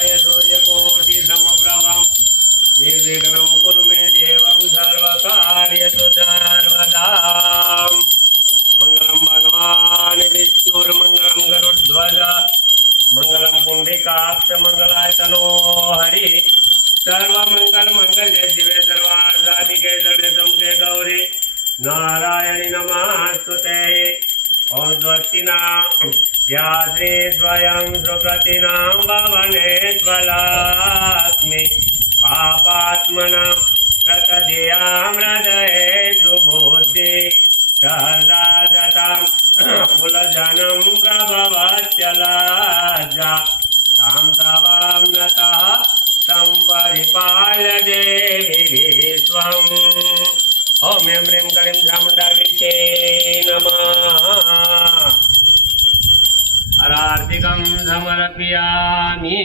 समाय सूर्यकोटिसमप्रभं निर्विघ्नं कुरु मे देवं सर्वकार्येषु सर्वदा। मंगलम भगवान विष्णुर्मंगलम गरुड्ध्वज मंगलम पुंडरीकाक्ष मंगलाय तनो हरि सर्वमंगल मंगल्ये शिवे सर्वार्धाधिके शरण्यं के गौरी नारायणी नमस्तुते। ओम स्वस्ति न या श्री स्वयं सुकृतिनां भवनेश्वरास्मि पापात्मनां प्रतधियां हृदये सुबुद्धि शारदा गतां कुलजनं प्रभवत्यलाजा तां तवां नतः संपरिपाल्य देवी स्वम्। ओम ऐं ह्रीं क्लीं चामुण्डाविषे नमः। आर्तिकं समर्पयामि।